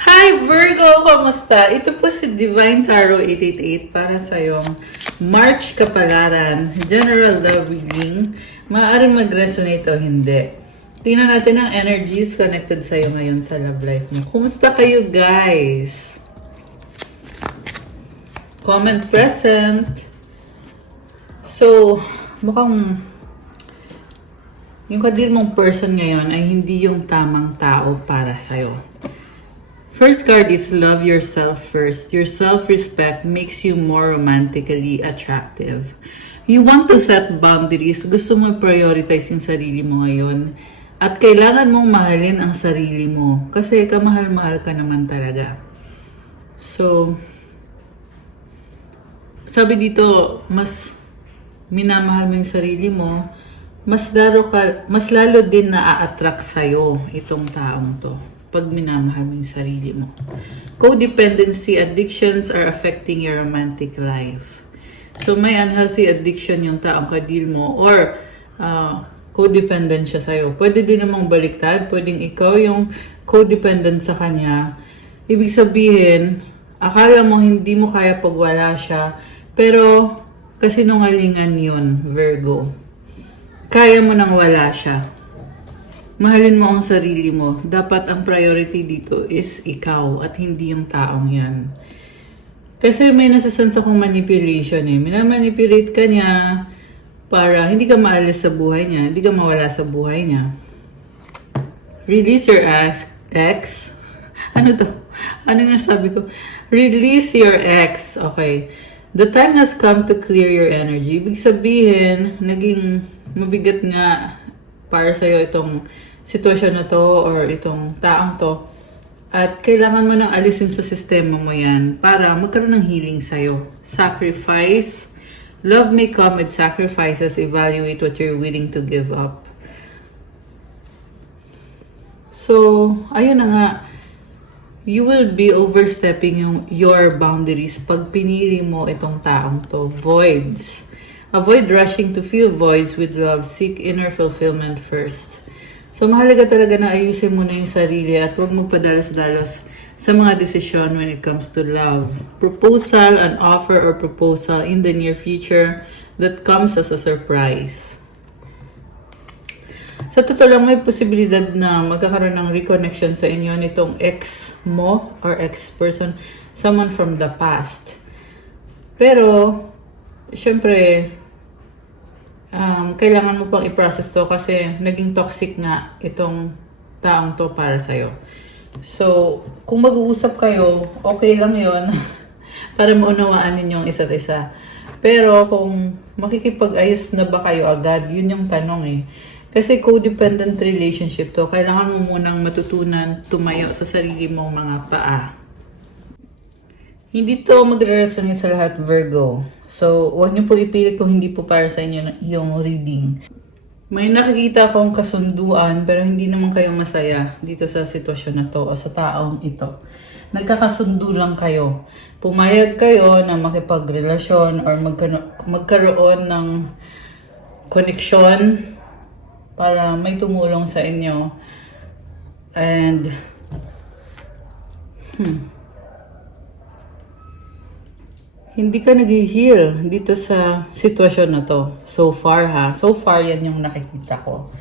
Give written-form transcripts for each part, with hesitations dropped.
Hi Virgo! Kamusta? Ito po si Divine Tarot 888 para sa iyong March Kapalaran General Love Reading. Maaaring mag-resonate o hindi. Tingnan natin ang energies connected sa iyo ngayon sa love life mo. Kumusta kayo guys? Comment present. So, mukhang yung kadil mong person ngayon ay hindi yung tamang tao para sa'yo. First card is love yourself first. Your self-respect makes you more romantically attractive. You want to set boundaries. Gusto mo prioritize yung sarili mo ngayon. At kailangan mong mahalin ang sarili mo. Kasi kamahal-mahal ka naman talaga. So, sabi dito, mas minamahal mo yung sarili mo, mas lalo din na-attract sa'yo itong taong to. Pag minamahal mo yung sarili mo. Codependency addictions are affecting your romantic life. So, may unhealthy addiction yung taong kadil mo or codependent siya sa'yo. Pwede din namang baliktad. Pwedeng ikaw yung codependent sa kanya. Ibig sabihin, akala mo hindi mo kaya pag wala siya. Pero, kasinungalingan yun, Virgo. Kaya mo nang wala siya. Mahalin mo ang sarili mo. Dapat ang priority dito is ikaw at hindi yung taong yan. Kasi may nasasense akong manipulation eh. Minamanipulate ka niya para hindi ka maalis sa buhay niya, hindi ka mawala sa buhay niya. Release your ex. Ano to? Ano yung nasabi ko? Release your ex. Okay. The time has come to clear your energy. Ibig sabihin, naging mabigat nga para sa'yo itong sitwasyon na to or itong taong to. At kailangan mo nang alisin sa sistema mo yan para magkaroon ng healing sa'yo. Sacrifice. Love may come with sacrifices. Evaluate what you're willing to give up. So, ayun na nga. You will be overstepping your boundaries pag pinili mo itong taong to. Voids. Avoid rushing to fill voids with love. Seek inner fulfillment first. So, mahalaga talaga na ayusin mo na yung sarili at huwag magpadalos-dalos sa mga desisyon when it comes to love. Proposal, an offer or proposal in the near future that comes as a surprise. Sa totoo lang, may posibilidad na magkakaroon ng reconnection sa inyo nitong ex mo or ex-person, someone from the past. Pero, syempre, kailangan mo pang i-process to kasi naging toxic nga itong taong to para sa'yo. So, kung mag-uusap kayo, okay lang yon para maunawaan ninyo ang isa't isa. Pero kung makikipag-ayos na ba kayo agad, yun yung tanong eh. Kasi codependent relationship to, kailangan mo munang matutunan tumayo sa sarili mong mga paa. Hindi to magre-resonate sa lahat, Virgo. So, huwag niyo po ipilit kung hindi po para sa inyo yung reading. May nakikita akong kasunduan pero hindi naman kayo masaya dito sa sitwasyon na to o sa taong ito. Nagkakasundo lang kayo. Pumayag kayo na makipagrelasyon or magkaroon ng koneksyon para may tumulong sa inyo. And, hindi ka nag-heal dito sa sitwasyon na to. So far ha. So far yan yung nakikita ko.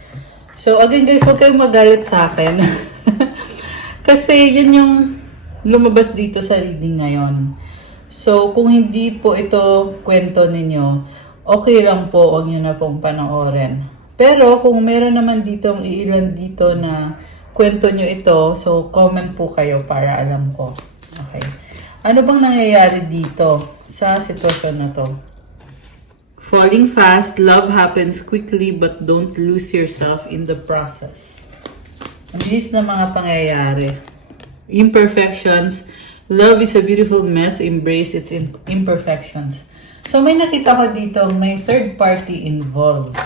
So again guys, huwag kayong magalit sa akin. Kasi yan yung lumabas dito sa reading ngayon. So kung hindi po ito kwento ninyo, okay lang po, huwag nyo na pong panoorin. Pero kung meron naman dito ang iilan dito na kwento nyo ito, so comment po kayo para alam ko. Okay. Ano bang nangyayari dito sa sitwasyon na to? Falling fast, love happens quickly but don't lose yourself in the process. Ang bilis na mga pangyayari. Imperfections, love is a beautiful mess, embrace its imperfections. So may nakita ko dito, may third party involved.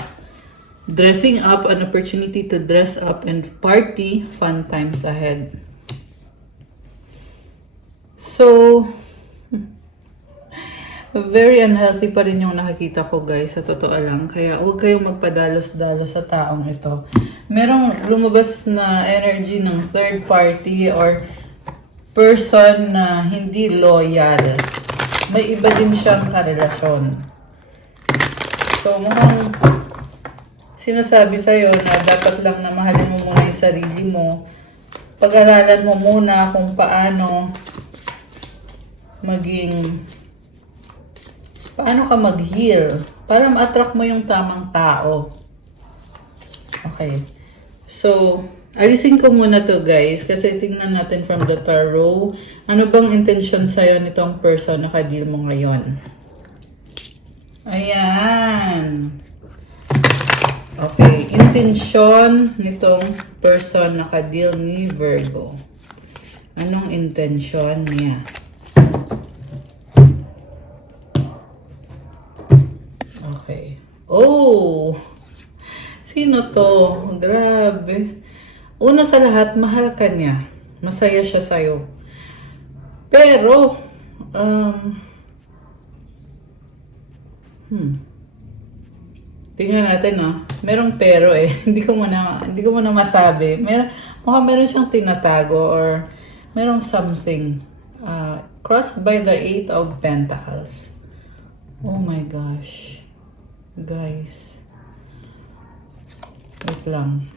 Dressing up, an opportunity to dress up and party, fun times ahead. So, very unhealthy pa rin yung nakikita ko guys, sa totoo lang. Kaya huwag kayong magpadalos-dalos sa taong ito. Merong lumabas na energy ng third party or person na hindi loyal. May iba din siyang karelasyon. So, mukhang sinasabi sa'yo na dapat lang na mahalin mo muna yung sarili mo. Pag-aralan mo muna kung paano ka mag-heal para ma-attract mo yung tamang tao. Okay. So, alisin ko muna to guys kasi tingnan natin from the tarot. Ano bang intention sa'yo nitong person na ka-deal mo ngayon? Ayan. Okay. Intention nitong person na ka-deal ni Virgo. Anong intention niya? Okay. Oh! Sino to? Grabe. Una sa lahat, mahal ka niya. Masaya siya sa'yo. Pero, tingnan natin, no? Merong pero eh. hindi ko muna masabi. Meron siyang tinatago or merong something. Crossed by the 8 of Pentacles. Oh my gosh. Guys. Wait lang.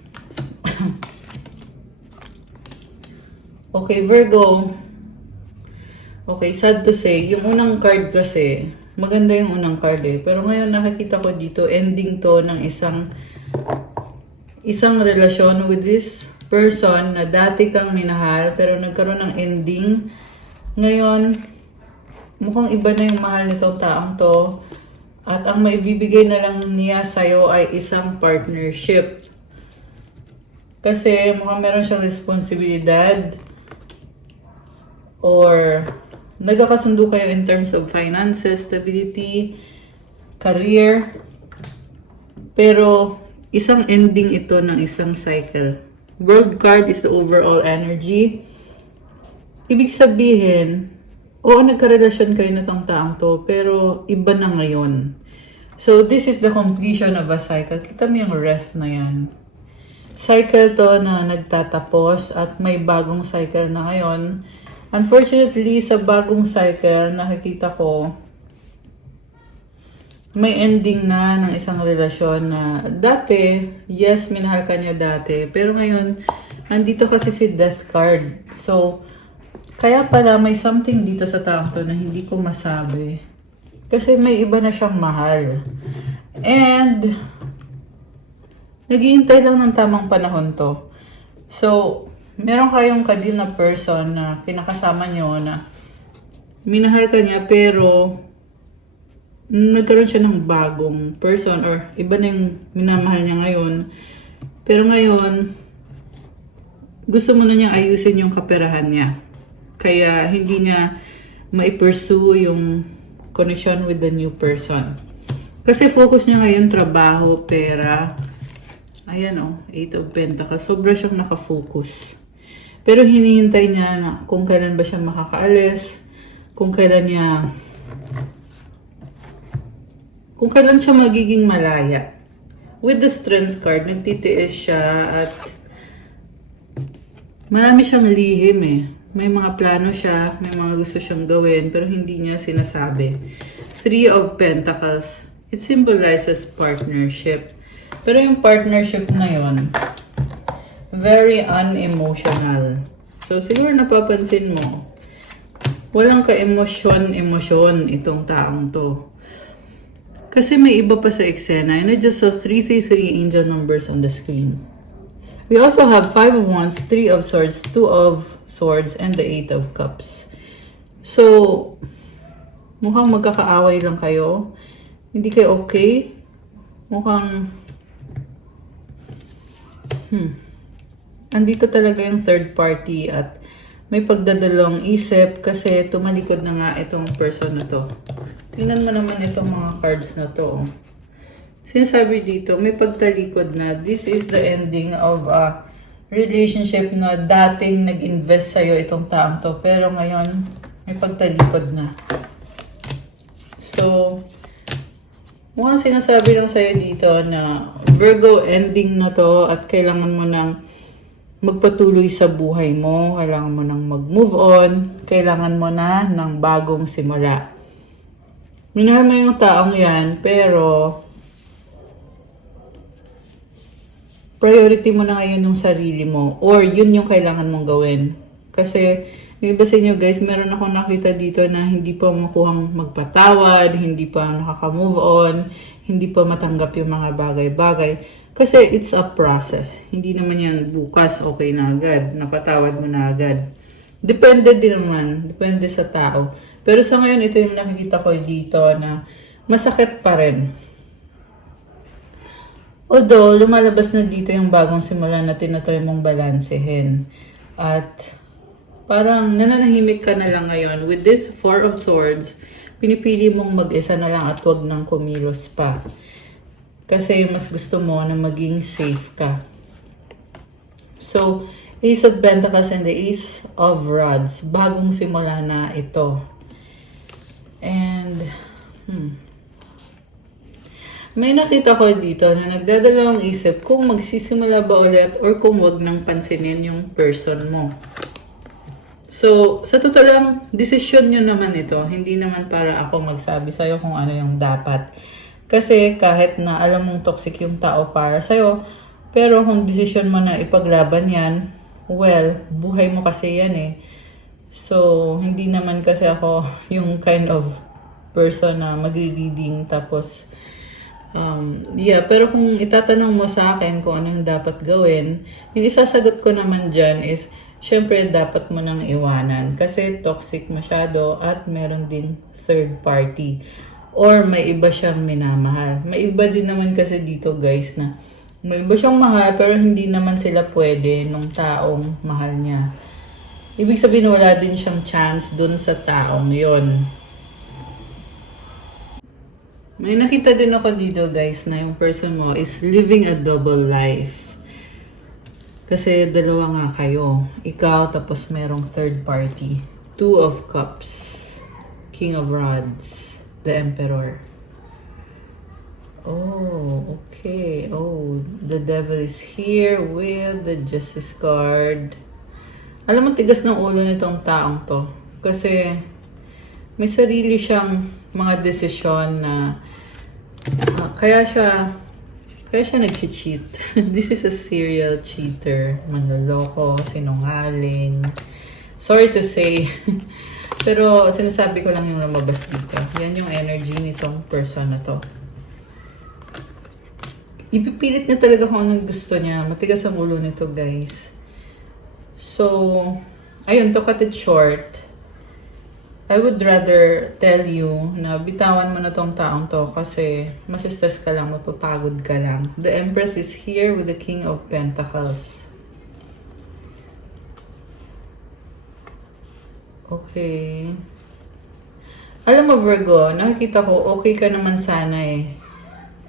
Okay, Virgo. Okay, sad to say, yung unang card kasi, maganda yung unang card eh. Pero ngayon nakikita ko dito, ending to ng isang relasyon with this person na dati kang minahal, pero nagkaroon ng ending. Ngayon, mukhang iba na yung mahal nitong taong to. At ang maibibigay na lang niya sa'yo ay isang partnership. Kasi mukhang meron siyang responsibilidad or nagkakasundo kayo in terms of finances, stability, career. Pero isang ending ito ng isang cycle. World card is the overall energy. Ibig sabihin, oo, nagkarelasyon kayo na tong taong to, pero iba na ngayon. So, this is the completion of a cycle. Kita mo yung rest na yan. Cycle to na nagtatapos at may bagong cycle na ngayon. Unfortunately, sa bagong cycle, nakikita ko, may ending na ng isang relasyon na dati, yes, minahal ka niya dati, pero ngayon, andito kasi si Death card. So, kaya pala may something dito sa taong to na hindi ko masabi. Kasi may iba na siyang mahal. And, naghihintay lang ng tamang panahon to. So, meron kayong kadil na person na kinakasama nyo na minahal ka niya pero nagkaroon siya ng bagong person or iba na yung minamahal niya ngayon. Pero ngayon, gusto mo na niyang ayusin yung kaperahan niya. Kaya hindi niya ma-pursue yung connection with the new person. Kasi focus niya ngayon, trabaho, pera. Ayan o, 8 of Pentacles. Sobra siyang nakafocus. Pero hinihintay niya na kung kailan ba siya makakaalis, kung kailan siya magiging malaya. With the Strength card, nagtitiis siya at marami siyang lihim eh. May mga plano siya, may mga gusto siyang gawin, pero hindi niya sinasabi. 3 of Pentacles, it symbolizes partnership. Pero yung partnership na yon, very unemotional. So, siguro napapansin mo, walang ka-emosyon itong taong to. Kasi may iba pa sa eksena, and I just saw 333 angel numbers on the screen. We also have 5 of Wands, 3 of Swords, 2 of Swords, and the 8 of Cups. So, mukhang magkakaaway lang kayo. Hindi kayo okay. Mukhang, andito talaga yung third party at may pagdadalawang isip kasi tumalikod na nga itong person na to. Tingnan mo naman itong mga cards na to. Sinasabi dito, may pagtalikod na this is the ending of a relationship na dating nag-invest sa'yo itong taong to. Pero ngayon, may pagtalikod na. So, mukhang sinasabi lang sa'yo dito na Virgo, ending na to at kailangan mo ng magpatuloy sa buhay mo, kailangan mo nang mag-move on, kailangan mo na ng bagong simula. Minahal mo yung taong yan, pero priority mo na ngayon yung sarili mo, or yun yung kailangan mong gawin. Kasi yung iba sa inyo guys, meron akong nakita dito na hindi pa makuhang magpatawad, hindi pa nakaka-move on, hindi pa matanggap yung mga bagay-bagay. Kasi it's a process. Hindi naman yan bukas okay na agad, napatawad mo na agad. Depende din naman, depende sa tao. Pero sa ngayon, ito yung nakikita ko dito na masakit pa rin. Although, lumalabas na dito yung bagong simula na tinatry mong balansehin. At parang nananahimik ka na lang ngayon. With this Four of Swords, pinipili mong mag-isa na lang at wag nang kumilos pa. Kasi mas gusto mo na maging safe ka. So, Ace of Pentacles and the Ace of Rods. Bagong simula na ito. And, may nakita ko dito na nagdadalawang isip kung magsisimula ba ulit or kung wag nang pansinin yung person mo. So, sa totoo lang, desisyon nyo naman ito. Hindi naman para ako magsabi sa'yo kung ano yung dapat. Kasi kahit na alam mong toxic yung tao para sa'yo, pero kung desisyon mo na ipaglaban yan, well, buhay mo kasi yan eh. So, hindi naman kasi ako yung kind of person na magre-reading tapos, pero kung itatanong mo sa akin kung ano yung dapat gawin, yung isasagot ko naman dyan is, syempre dapat mo nang iwanan kasi toxic masyado at meron din third party. Or may iba siyang minamahal. May iba din naman kasi dito guys na may iba siyang mahal pero hindi naman sila pwede nung taong mahal niya. Ibig sabihin wala din siyang chance dun sa taong yon. May nakita din ako dito guys na yung person mo is living a double life. Kasi dalawa nga kayo. Ikaw tapos merong third party. Two of Cups. King of Rods. The Emperor. Oh, okay. Oh, the Devil is here with the Justice card. Alam mo, tigas ng ulo nitong taong to. Kasi may sarili siyang mga desisyon na kaya siya nag-cheat. This is a serial cheater. Manloloko, sinungaling. Sorry to say. Pero sinasabi ko lang yung lumabas dito. Yan yung energy nitong person na to. Ipipilit niya talaga kung anong gusto niya. Matigas ang ulo nito guys. So, ayun, to cut it short, I would rather tell you na bitawan mo na tong taong to kasi masistress ka lang, mapapagod ka lang. The Empress is here with the King of Pentacles. Okay. Alam mo Virgo, nakikita ko okay ka naman sana eh.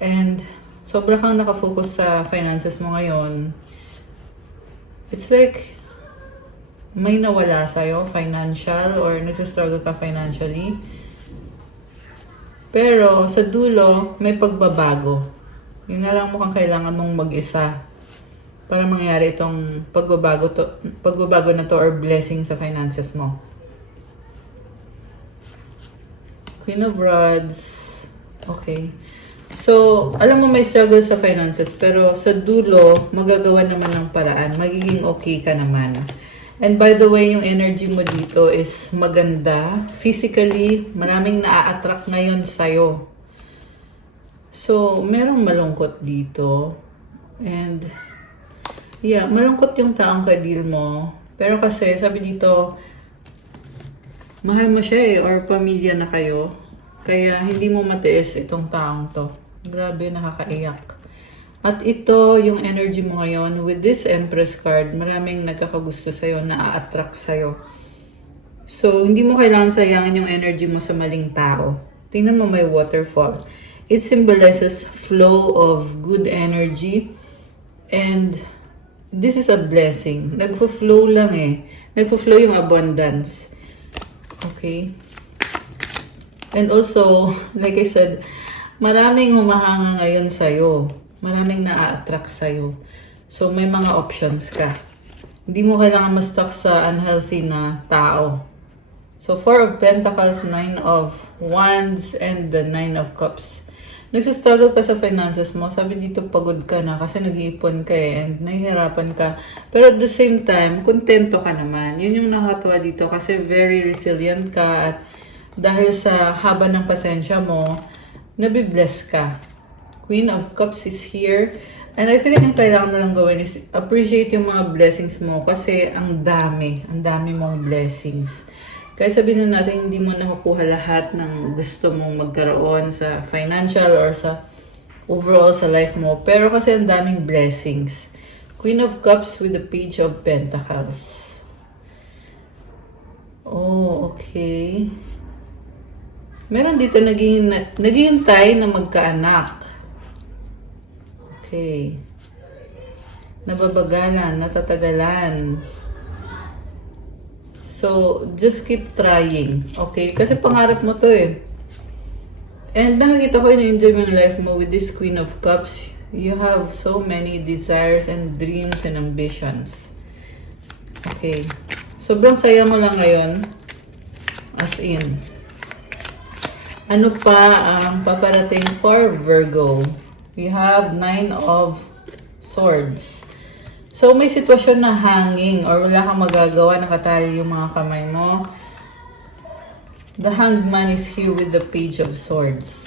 And sobra kang nakafocus sa finances mo ngayon. It's like may nawala sa'yo, financial, or nagsistruggle ka financially. Pero sa dulo, may pagbabago. Yung nga lang mukhang kailangan mong mag-isa para mangyari itong pagbabago na to or blessing sa finances mo. Queen of Rods. Okay. So, alam mo may struggle sa finances, pero sa dulo, magagawa naman ng paraan. Magiging okay ka naman. And by the way, yung energy mo dito is maganda. Physically, maraming na-attract ngayon sa'yo. So, merong malungkot dito. And, yeah, malungkot yung taong ka-deal mo. Pero kasi, sabi dito, mahal mo siya eh, or pamilya na kayo. Kaya hindi mo matiis itong taong to. Grabe, nakakaiyak. At ito, yung energy mo ngayon, with this Empress card, maraming nagkakagusto sa'yo, na-attract sa'yo. So, hindi mo kailangan sayangin yung energy mo sa maling tao. Tingnan mo may waterfall. It symbolizes flow of good energy. And this is a blessing. Nagfo-flow lang eh. Nagfo-flow yung abundance. Okay? And also, like I said, maraming humahanga ngayon sa'yo. Maraming na-attract sa'yo. So, may mga options ka. Hindi mo kailangan ma-stuck sa unhealthy na tao. So, Four of Pentacles, Nine of Wands, and the Nine of Cups. Nagsistruggle ka sa finances mo. Sabi dito, pagod ka na kasi nag-iipon ka and nahihirapan ka. Pero at the same time, kontento ka naman. Yun yung nakakatuwa dito kasi very resilient ka at dahil sa haba ng pasensya mo, nabibless ka. Queen of Cups is here. And I feel like yung kailangan mo lang gawin is appreciate yung mga blessings mo kasi ang dami mong blessings. Kaya sabihin na natin, hindi mo nakukuha lahat ng gusto mong magkaroon sa financial or sa overall sa life mo. Pero kasi ang daming blessings. Queen of Cups with the Page of Pentacles. Oh, okay. Meron dito naghihintay na magkaanak. Okay. Nababagalan, natatagalan. So, just keep trying. Okay? Kasi pangarap mo to eh. And nakikita ko in-enjoy mo yung life mo with this Queen of Cups. You have so many desires and dreams and ambitions. Okay. Sobrang saya mo lang ngayon. As in. Ano pa ang paparating for Virgo? We have Nine of Swords. So, may sitwasyon na hanging or wala kang magagawa, nakatali yung mga kamay mo. The Hanged Man is here with the Page of Swords.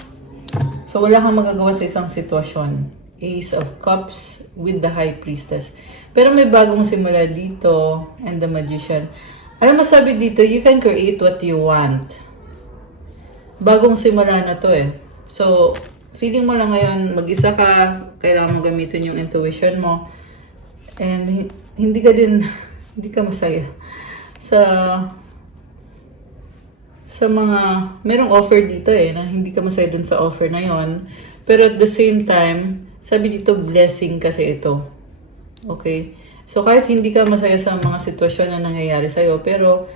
So, wala kang magagawa sa isang sitwasyon. Ace of Cups with the High Priestess. Pero may bagong simula dito and the Magician. Alam mo, sabi dito, you can create what you want. Bagong simula na to eh. So, feeling mo lang ngayon, mag-isa ka, kailangan mo gamitin yung intuition mo. And hindi ka masaya sa mga, merong offer dito eh, na hindi ka masaya dun sa offer na yon. Pero at the same time, sabi dito, blessing kasi ito. Okay? So kahit hindi ka masaya sa mga sitwasyon na nangyayari sa'yo, pero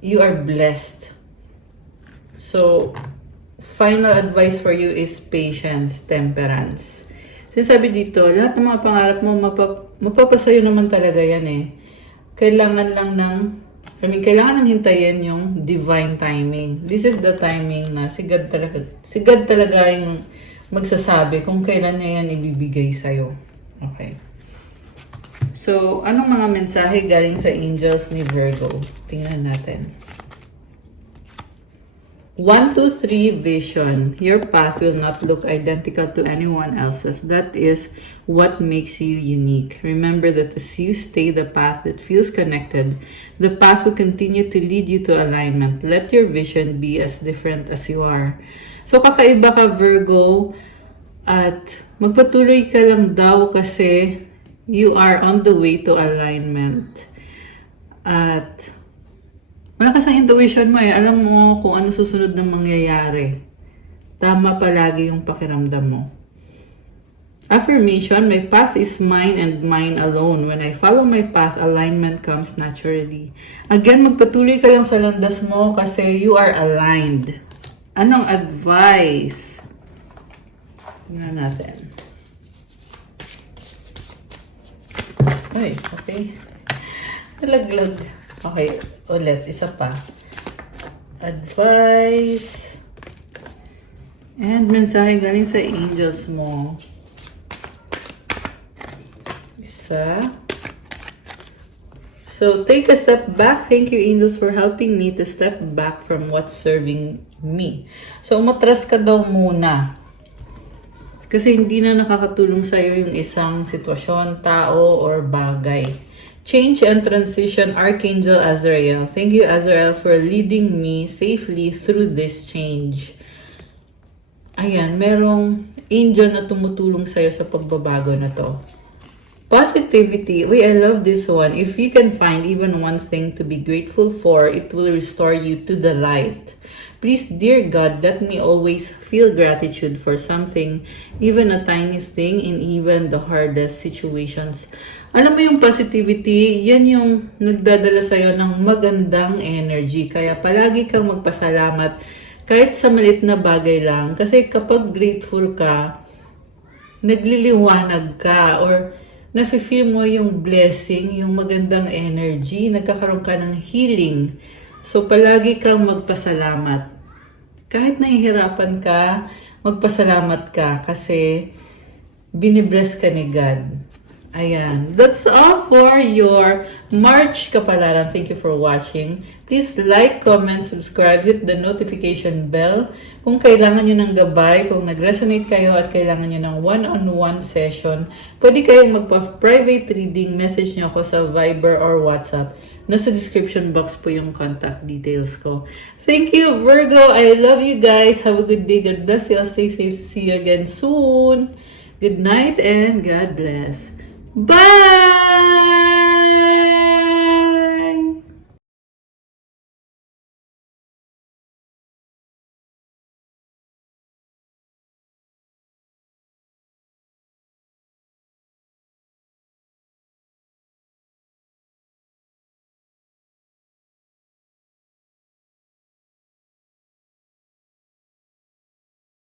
you are blessed. So, final advice for you is patience, temperance. Sinasabi dito, lahat ng mga pangarap mo, mapapasayo naman talaga yan eh. Kailangan kailangan nang hintayin yung divine timing. This is the timing na si God talaga yung magsasabi kung kailan niya yan ibibigay sa'yo. Okay. So, anong mga mensahe galing sa angels ni Virgo? Tingnan natin. 1, 2, 3 vision. Your path will not look identical to anyone else's. That is what makes you unique. Remember that as you stay the path that feels connected, the path will continue to lead you to alignment. Let your vision be as different as you are. So kakaiba ka, Virgo, at magpatuloy ka lang daw kasi you are on the way to alignment. At malakas ang intuition mo eh. Alam mo kung ano susunod na mangyayari. Tama palagi yung pakiramdam mo. Affirmation, my path is mine and mine alone. When I follow my path, alignment comes naturally. Again, magpatuloy ka lang sa landas mo kasi you are aligned. Anong advice? Tingnan natin. Ay, okay. Nalaglag. Okay, ulit. Isa pa. Advice. And mensahe galing sa angels mo. Isa. So, take a step back. Thank you, angels, for helping me to step back from what's serving me. So, umatras ka daw muna. Kasi hindi na nakakatulong sa'yo yung isang sitwasyon, tao, or bagay. Change and transition, Archangel Azrael. Thank you, Azrael, for leading me safely through this change. Ayan, merong angel na tumutulong sa'yo sa pagbabago na to. Positivity. Uy, I love this one. If you can find even one thing to be grateful for, it will restore you to the light. Please, dear God, let me always feel gratitude for something, even a tiny thing in even the hardest situations. Alam mo yung positivity, yan yung nagdadala sa'yo ng magandang energy. Kaya palagi kang magpasalamat kahit sa maliit na bagay lang. Kasi kapag grateful ka, nagliliwanag ka or nafe-feel mo yung blessing, yung magandang energy, nagkakaroon ka ng healing. So, palagi kang magpasalamat. Kahit nahihirapan ka, magpasalamat ka kasi binibless ka ni God. Ayan. That's all for your March Kapalaran. Thank you for watching. Please like, comment, subscribe, hit the notification bell. Kung kailangan nyo ng gabay, kung nag-resonate kayo at kailangan nyo ng one-on-one session, pwede kayong magpa-private reading, message nyo ako sa Viber or WhatsApp. Nasa description box po yung contact details ko. Thank you, Virgo. I love you guys. Have a good day. God bless you. Stay safe. See you again soon. Good night and God bless. Bye!